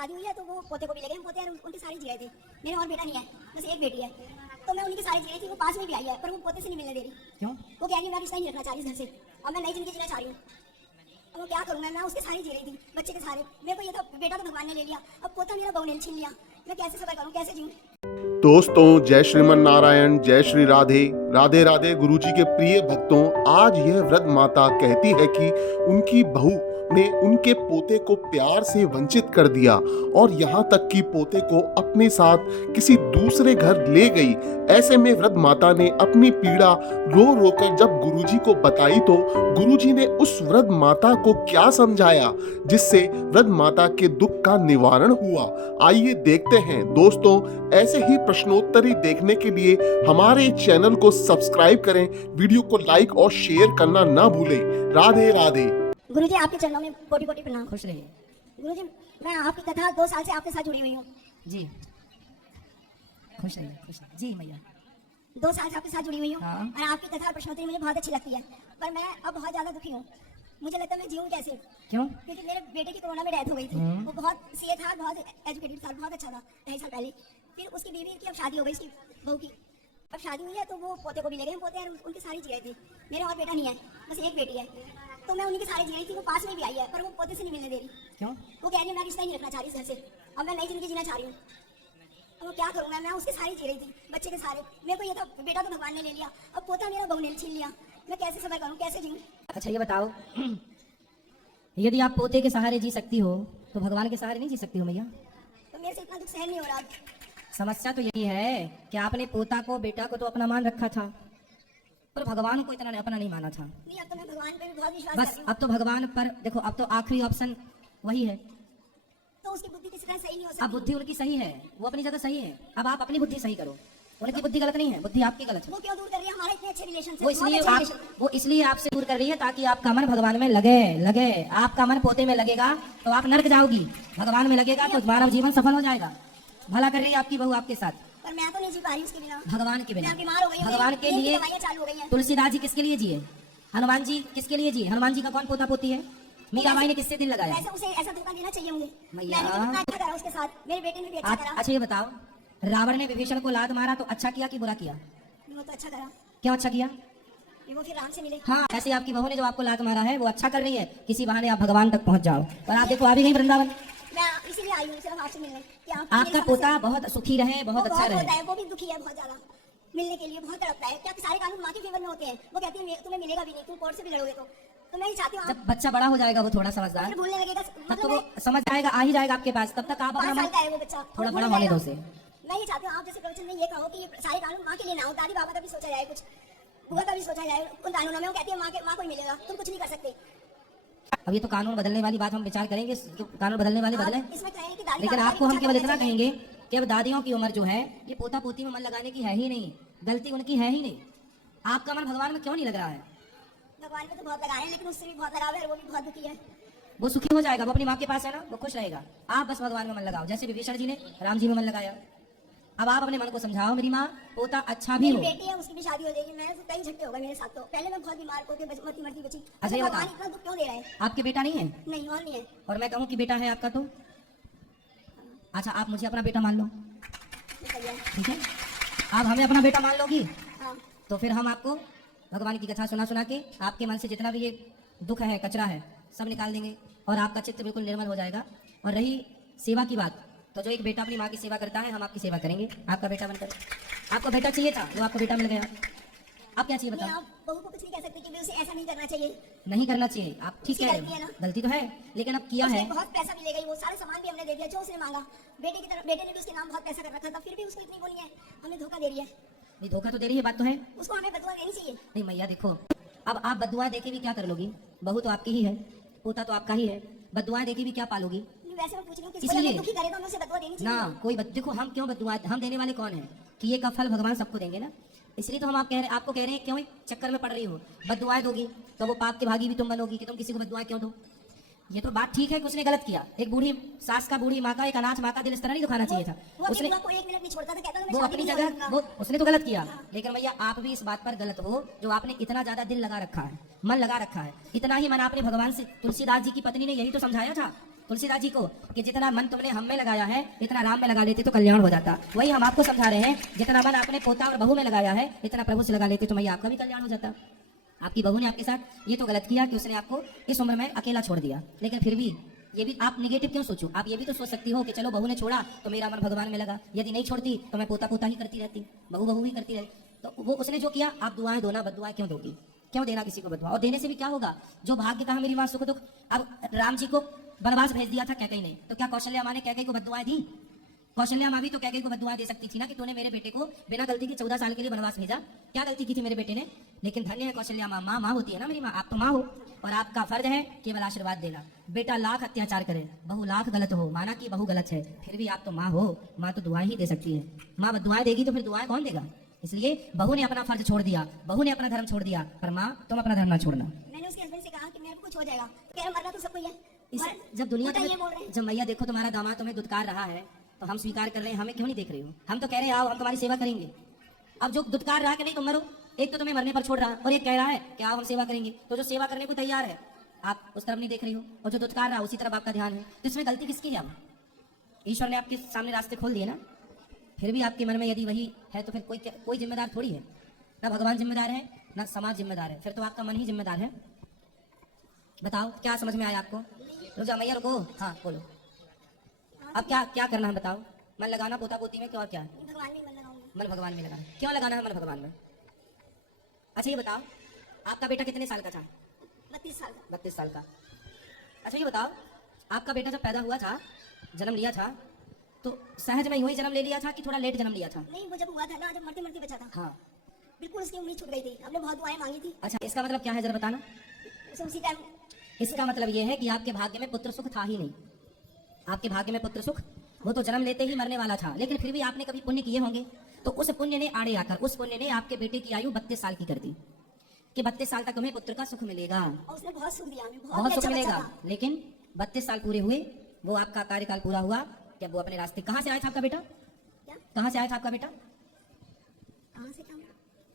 शादी हुई है तो वो पोते को भी ले गए, पोते यार उनके सारे जी रहे थे, मेरे और बेटा नहीं है, बस एक बेटी है, तो मैं उनकी सारी जी रही थी, वो पास में भी आई है पर वो पोते से नहीं मिलने दे रही। क्यों? वो कह रही मैं रिश्ता ही नहीं रखना चाह रही इस घर से, अब मैं नई जिंदगी जीना चाह रही हूँ। अब मैं क्या करूँ, मैं उसके सारी जी रही थी, बच्चे के सारे, मेरे को ये तो बेटा तो भगवान ने ले लिया, अब पोता मेरा बहू ने छीन लिया, मैं कैसे सबर करूँ, कैसे जीऊँ। दोस्तों, जय श्रीमन नारायण, जय श्री राधे राधे राधे। गुरुजी के प्रिय भक्तों, आज यह वृद्ध माता कहती है कि उनकी बहू ने उनके पोते को प्यार से वंचित कर दिया और यहाँ तक कि पोते को अपने साथ किसी दूसरे घर ले गई। ऐसे में वृद्ध माता ने अपनी पीड़ा रो रो कर जब गुरुजी को बताई तो गुरुजी ने उस वृद्ध माता को क्या समझाया जिससे वृद्ध माता के दुख का निवारण हुआ। आइए देखते हैं। दोस्तों, ऐसे ही प्रश्नोत्तरी देखने के लिए हमारे चैनल को सब्सक्राइब करें, वीडियो को लाइक और शेयर करना ना भूलें। राधे राधे। गुरुजी आपके चरणों में कोटि कोटि प्रणाम। खुश रहिए। गुरुजी मैं आपकी कथा 2 साल से आपके साथ जुड़ी हुई हूँ। जी खुश रहिए, खुश रहिए। जी मैया 2 साल से आपके साथ जुड़ी हुई हूँ। हाँ। और आपकी कथा और प्रश्नोत्तरी मुझे बहुत अच्छी लगती है, पर मैं अब बहुत ज़्यादा दुखी हूँ। मुझे लगता है मैं जीऊँ कैसे, क्यों? क्योंकि मेरे बेटे की कोरोना में डेथ हो गई थी। वो बहुत सीए था, बहुत एजुकेटेड था, बहुत अच्छा था 2.5 साल पहले। फिर उसकी बीवी की अब शादी हो गई, उसकी बहू की अब शादी हुई है, तो वो पोते को भी ले गए, पोते यार उनके सारे जी रहे थे, मेरे और बेटा नहीं है, बस एक बेटी है, तो मैं उनके सारे जी रही थी, वो पास में भी आई है पर वो पोते से नहीं मिलने दे रही। क्यों? वो कह रही है मैं रिश्ता ही नहीं रखना चाह रही इस घर से, अब मैं नई जिंदगी जीना चाह रही हूँ। अब मैं क्या करूँ, मैं उसके सारे जी रही थी, बच्चे के सारे, मेरे को ये तो बेटा तो भगवान ने ले लिया, अब पोता मेरा बहू ने छीन लिया, मैं कैसे सबर करूँ, कैसे जीऊँ। अच्छा ये बताओ, यदि आप पोते के सहारे जी सकती हो तो भगवान के सहारे नहीं जी सकती हो मैया? तो मेरे से इतना दुख सहन नहीं हो रहा। समस्या तो यही है कि आपने पोता को, बेटा को तो अपना मान रखा था, पर भगवान को इतना अपना नहीं माना था। नहीं, अब तो मैं भगवान पे भी बहुत विश्वास बस करती हूँ। अब तो भगवान पर देखो, अब तो आखिरी ऑप्शन वही है। तो उसकी बुद्धि किसी तरह सही नहीं हो अब सकती। बुद्धि उनकी सही है, वो अपनी जगह सही है, अब आप अपनी बुद्धि सही करो। उनकी बुद्धि गलत नहीं है, बुद्धि आपकी गलत है। वो क्यों दूर कर रही है हमारे इतने अच्छे रिलेशन से? वो इसलिए आपसे दूर कर रही है ताकि आपका मन भगवान में लगे। आपका मन पोते में लगेगा तो आप नर्क जाओगी, भगवान में लगेगा तो मानव जीवन सफल हो जाएगा। भला कर रही है आपकी बहू आपके साथ, पर मैं तो नहीं जी पा रही उसके बिना। भगवान के बिना। मैं बीमार हो गई हूँ, भगवान के मेरी लिए दवाइयाँ चालू हो गई हैं। तुलसीदास जी किसके लिए जिए? हनुमान जी किसके लिए जिए? हनुमान जी का कौन पोता पोती है? मीराबाई ने किससे दिल लगाया? ऐसा उसे ऐसा धोखा देना चाहिए मुझे। मैया। मैंने भी कितना अच्छा करा उसके साथ, मेरे बेटे ने भी अच्छा करा। अच्छा ये बताओ, रावण ने विभीषण को लात मारा तो अच्छा किया कि बुरा किया? वो तो अच्छा करा, क्यों अच्छा किया? कि वो फिर राम से मिले। हाँ, ऐसे आपकी बहू ने जो आपको लात मारा है वो अच्छा कर रही है, किसी बहाने आप भगवान तक पहुंच जाओ। और आप देखो, आ भी गई वृंदावन। मैं इसीलिए आई हूँ सिर्फ आपसे मिलने कि आपका पोता बहुत सुखी रहे, बहुत अच्छा रहे। है, वो भी दुखी है बहुत ज्यादा, मिलने के लिए बहुत तड़पता है। क्या सारे कानून माँ के फेवर में होते हैं? वो कहती है तुम्हें मिलेगा भी नहीं, तुम कोर्ट से भी लड़ोगे तो मैं ही चाहती हूँ। जब बच्चा बड़ा हो जाएगा, वो थोड़ा समझदार, फिर भूलने लगेगा, तब तो वो समझ जाएगा, आ ही जाएगा आपके पास। तब तक आप 5 अपना साल मन का है वो बच्चा, थोड़ा वो बड़ा भूल होने जाएगा। दो उसे। मैं ये चाहती हूँ आप जैसे प्रवचन में ये कहो कि सारे कानून माँ के लिए ना हो, दादी बाबा का भी सोचा जाए, कुछ बुआ का भी सोचा जाए। उन कानूनों में वो कहती है माँ को ही मिलेगा, तुम कुछ नहीं कर सकते। अब ये तो कानून बदलने वाली बात हम विचार करेंगे, जो कानून बदलने वाले बदले। इसमें कहें कि दादी लेकिन बाबा आपको का हम भी केवल अच्छा इतना करना कहेंगे कि अब दादियों की उम्र जो है, ये पोता पोती में मन लगाने की है ही नहीं, गलती उनकी है ही नहीं। आपका मन भगवान में क्यों नहीं लग रहा है? भगवान में तो बहुत लगाए हैं, लेकिन उससे भी बहुत लगाव है, वो भी बहुत दुखी है। वो सुखी हो जाएगा, वो अपनी माँ के पास है ना, वो खुश रहेगा। आप बस भगवान में मन लगाओ, जैसे विभीषण जी ने राम जी में मन लगाया। अब आप अपने मन को समझाओ, मेरी माँ पोता अच्छा भी मेरी हो। बेटी है, उसकी भी शादी हो जाएगी। मैं तो कई झटके हो गए मेरे साथ, तो पहले मैं बहुत बीमार होकर मरती बची। अच्छा ये भगवान बताओ, इतना दुख क्यों दे रहा है? आपके बेटा नहीं है? नहीं, और नहीं है। और मैं कहूँ कि बेटा है आपका तो अच्छा, आप मुझे अपना बेटा मान लो, बताइए। ठीक है? आप हमें अपना बेटा मान लोगी हाँ, तो फिर हम आपको भगवान की कथा सुना के आपके मन से जितना भी ये दुख है, कचरा है, सब निकाल देंगे और आपका चित्त बिल्कुल निर्मल हो जाएगा। और रही सेवा की बात, तो जो एक बेटा अपनी माँ की सेवा करता है, हम आपकी सेवा करेंगे आपका बेटा बनकर। आपको बेटा चाहिए था, जो आपको बेटा मिल गया। अब क्या चाहिए नहीं, बताओ? आप बहू को कुछ नहीं कह सकते कि उसे ऐसा नहीं करना चाहिए। नहीं करना चाहिए, आप ठीक उसकी कह गलती रहे है हो, ना। गलती तो है, लेकिन अब किया उसने है। बहुत पैसा भी ले गई, वो सारे सामान भी हमने दे दिया जो उसने मांगा। बेटे की तरफ, बेटे ने भी उसके नाम बहुत पैसा कर रखा था, फिर भी उसको इतनी बोली है, हमें धोखा दे रही है। नहीं, धोखा तो दे रही है, बात तो है। उसको हमें बदुआ देनी चाहिए। नहीं मैया देखो, अब आप बदुआएं देके भी क्या कर लोगी? बहू तो आपकी ही है, पोता तो आपका ही है, बदुआएं देके भी क्या पालोगी? वैसे मैं पूछ रही हूँ, किसी को इसलिए- दुखी करे तो हमें उसे बदुआ देनी चाहिए। ना कोई देखो, हम क्यों बदुआ, हम देने वाले कौन है? कि ये का फल भगवान सबको देंगे ना। इसलिए तो हम आपको कह रहे हैं, क्यों चक्कर में पड़ रही हो? बदुआएं दोगी तो वो पाप के भागी भी तुम बनोगी कि तुम किसी को बदुआएं क्यों दो? ये तो बात ठीक है कि उसने गलत किया। एक बूढ़ी सास का, बूढ़ी माँ का, एक अनाथ माँ का दिल इस तरह नहीं दुखाना चाहिए था। वो अपनी उसने बुआ को 1 मिनट नहीं छोड़ता था, कहता था मैं वो शादी अपनी नहीं जगह, करूंगा। वो उसने तो गलत किया, लेकिन भैया आप भी इस बात पर गलत हो जो आपने इतना ज्यादा दिल लगा रखा है, मन लगा रखा है। इतना ही मन आपने भगवान से, तुलसीदास जी की पत्नी ने यही तो समझाया था तुलसीदास जी को कि जितना मन तुमने हम में लगाया है इतना राम में लगा लेते तो कल्याण हो जाता। वही हम आपको समझा रहे हैं, जितना मन आपने पोता और बहू में लगाया है इतना प्रभु से लगा लेते तो मैया आपका भी कल्याण हो जाता। आपकी बहू ने आपके साथ ये तो गलत किया कि उसने आपको इस उम्र में अकेला छोड़ दिया, लेकिन फिर भी ये भी आप निगेटिव क्यों सोचो? आप ये भी तो सोच सकती हो कि चलो बहू ने छोड़ा तो मेरा मन भगवान में लगा, यदि नहीं छोड़ती तो मैं पोता पोता ही करती रहती, बहू बहू ही करती रहती। तो वो उसने जो किया, आप दुआएं दो ना, बददुआएं क्यों दोगी? क्यों देना किसी को बददुआ? और देने से भी क्या होगा? जो भाग्य कहा मेरी माँ सुख दुख। अब राम जी को वनवास भेज दिया था कैकेयी ने, तो क्या कौशल्या माँ ने कैकेयी को बददुआएं दी? कौशल्या माँ भी तो कैकेयी को बददुआएं दे सकती थी ना कि तूने मेरे बेटे को बिना गलती के 14 साल के लिए वनवास भेजा। क्या गलती की थी मेरे बेटे ने? लेकिन धन्य है कौशल्या माँ, माँ माँ होती है ना मेरी माँ, आप तो माँ हो और आपका फर्ज है केवल आशीर्वाद देना। बेटा लाख अत्याचार करे, बहू लाख गलत हो, माना कि बहू गलत है, फिर भी आप तो माँ हो, माँ तो दुआएं ही दे सकती है। माँ दुआएं देगी तो फिर दुआएं कौन देगा? इसलिए बहू ने अपना फर्ज छोड़ दिया, बहू ने अपना धर्म छोड़ दिया, पर माँ तुम अपना धर्म ना छोड़ना। मैंने उसके हस्बैंड से कहा कि मेरे को कुछ हो जाएगा, कह रहा मरना तो सबको ही है। जब दुनिया ये बोल रहे हैं। जब मैया देखो तुम्हारा दामाद तुम्हें दुत्कार रहा है तो हम स्वीकार कर रहे हैं, हमें क्यों नहीं देख रही हो? हम तो कह रहे हैं आओ हम तुम्हारी सेवा करेंगे। अब जो दुत्कार रहा कि नहीं तुम मरो, एक तो तुम्हें मरने पर छोड़ रहा है और एक कह रहा है कि आओ हम सेवा करेंगे, तो जो सेवा करने को तैयार है आप उस तरफ नहीं देख रही हो, और जो दुत्कार रहा उसी तरफ आपका ध्यान है, तो इसमें गलती किसकी है? अब ईश्वर ने आपके सामने रास्ते खोल दिए ना, फिर भी आपके मन में यदि वही है तो फिर कोई जिम्मेदार थोड़ी है, ना भगवान जिम्मेदार है ना समाज जिम्मेदार है, फिर तो आपका मन ही जिम्मेदार है। बताओ क्या समझ में आया आपको? रुक जाओ मैया रुको, हाँ बोलो अब क्या क्या करना है बताओ? मन लगाना पोता पोती में क्या? और क्या भगवान में मन लगाऊंगी। मन भगवान में लगाना? क्यों लगाना है मन भगवान में? अच्छा ये बताओ आपका बेटा कितने साल का था? 32 साल का। 32 साल का। अच्छा ये बताओ आपका बेटा जब पैदा हुआ था, जन्म लिया था, तो सहज में यूं ही जन्म ले लिया था कि थोड़ा लेट जन्म लिया था? नहीं, वो जब हुआ था ना, जब मरते मरते बचा था, हाँ बिल्कुल उसकी उम्मीद छूट गई थी, हमने बहुत दुआएं मांगी थी। अच्छा इसका मतलब क्या है जरा बताना? उसे उसी टाइम इसका मतलब ये है कि आपके भाग्य में पुत्र सुख था ही नहीं। आपके भाग्य में पुत्र सुख, वो तो जन्म लेते ही मरने वाला था, लेकिन फिर भी आपने कभी पुण्य किए होंगे, तो उस पुण्य ने आड़े आकर उस पुण्य ने आपके बेटे की आयु 32 साल की कर दी कि 32 साल तक तुम्हें पुत्र का सुख मिलेगा, और उसने बहुत सुख दिया हमें, बहुत सुख अच्छा मिलेगा। बच्चा था। लेकिन 32 साल पूरे हुए, वो आपका कार्यकाल पूरा हुआ, जब वो अपने रास्ते। कहाँ से आया था आपका बेटा? क्या? कहाँ से आया था आपका बेटा? कहाँ से?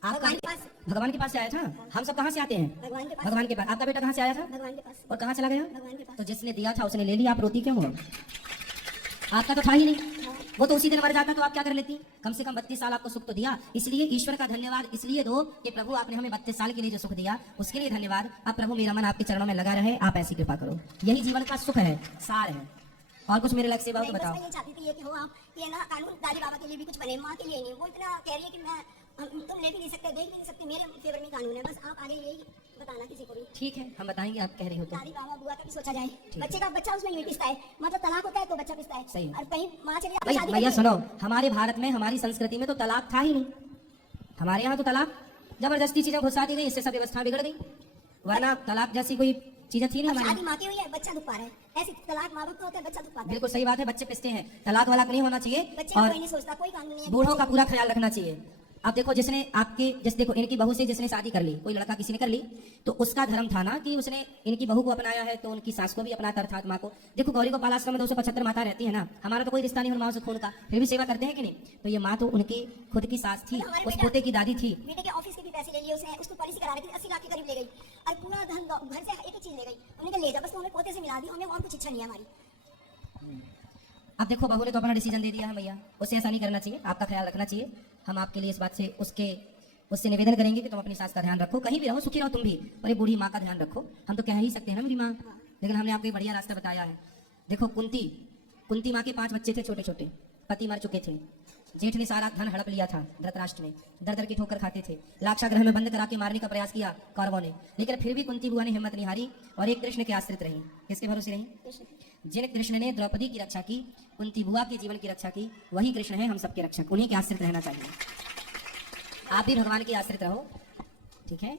आपका भगवान के पास। भगवान के पास से आया था। हम सब कहाँ से आते हैं? भगवान के पास। भगवान के पास। आपका बेटा कहाँ से आया था? भगवान के पास। और कहाँ चला गया? भगवान के पास। तो जिसने दिया था उसने ले लिया, आप रोती क्यों हो? आपका तो था ही नहीं, वो तो उसी दिन मर जाता, तो आप क्या कर लेती? कम से कम 32 साल आपको सुख तो दिया, इसलिए ईश्वर का धन्यवाद इसलिए दो कि प्रभु आपने हमें 32 साल के लिए जो सुख दिया उसके लिए धन्यवाद। अब प्रभु मेरा मन आपके चरणों में लगा रहे, आप ऐसी कृपा करो, यही जीवन का सुख है, सार है। और कुछ मेरे लक्ष्य बाबू नहीं, बस बताओ। मैं ये चाहती थी ये कि हो आप ये ना कानून दादी बाबा के लिए भी कुछ बने, माँ के लिए नहीं। वो इतना कह रही है कि तुम ले भी नहीं सकते, देख भी नहीं सकते, मेरे फेवर में कानून है, बस आप आगे यही बताना किसी को भी। ठीक है हम बताएंगे, आप कह रही हो तो। दादी बाबा बुआ का भी सोचा जाए, बच्चा उसमें नहीं पिसता है, मतलब तलाक होता है तो बच्चा पिसता है। सही है। और कहीं माँ चली जाती है, भाई शादी भैया करके- सुनो, हमारे भारत में हमारी संस्कृति में तो तलाक था ही नहीं। हमारे यहाँ तो तलाक जबरदस्ती चीजें घुसा दी गई, इससे सब व्यवस्था बिगड़ गई, वरना तलाक जैसी कोई चीजें थी नहीं अब हमारे शादी यहाँ। माँ की हुई है, बच्चा दुख पा रहा है, ऐसी तलाक माँ बाप का होता है, बच्चा दुख पाता है। बिल्कुल सही बात है, बच्चे पिसते हैं, तलाक वालाक नहीं होना चाहिए। बच्चे का और कोई नहीं सोचता, कोई कानून नहीं है। बूढ़ों का पूरा ख्याल रखना चाहिए। अब देखो जिसने आपके जैसे देखो इनकी बहू से जिसने शादी कर ली, कोई लड़का किसी ने कर ली, तो उसका धर्म था ना कि उसने इनकी बहू को अपनाया है, तो उनकी सास को भी अपनाता, अर्थात माँ को। देखो गौरी गोपाल आश्रम में 275 माता रहती है ना, हमारा तो कोई रिश्ता नहीं माँ से खून का, फिर भी सेवा करते हैं कि नहीं? तो ये माँ तो उनकी खुद की सास थी, हमारे उस बेटा- पोते की दादी थी। बेटे के ऑफिस के भी पैसे ले लिए उसने, उसको पॉलिसी करा रही थी, 80 लाख के करीब ले गई, और पूरा धन घर से एक ही चीज ले गई। हमने कहा ले जा, बस तो हमें पोते से मिला दी, हमें और कुछ इच्छा नहीं है हमारी। अब देखो बहू ने तो अपना डिसीजन दे दिया है भैया, उससे ऐसा नहीं करना चाहिए, आपका ख्याल रखना चाहिए। हम आपके लिए इस बात से उससे निवेदन करेंगे कि तुम अपनी सास का ध्यान रखो, कहीं भी रहो सुखी रहो तुम भी, और ये बूढ़ी माँ का ध्यान रखो। हम तो कह ही सकते हैं ना मेरी माँ, लेकिन हमने आपको एक बढ़िया रास्ता बताया है। देखो कुंती माँ के 5 बच्चे थे छोटे छोटे, पति मर चुके थे, जेठ ने सारा धन हड़प लिया था धृतराष्ट्र ने, दर दर की ठोकर खाते थे, लाक्षागृह में बंद करा के मारने का प्रयास किया कौरवों ने, लेकिन फिर भी कुंती बुआ ने हिम्मत नहीं हारी और एक कृष्ण के आश्रित रही। किसके भरोसे रही? जिन कृष्ण ने द्रौपदी की रक्षा की, कुंती बुआ के जीवन की रक्षा की, वही कृष्ण है हम सबके रक्षक, उन्हीं के आश्रित रहना चाहिए। आप भी भगवान के आश्रित रहो, ठीक है।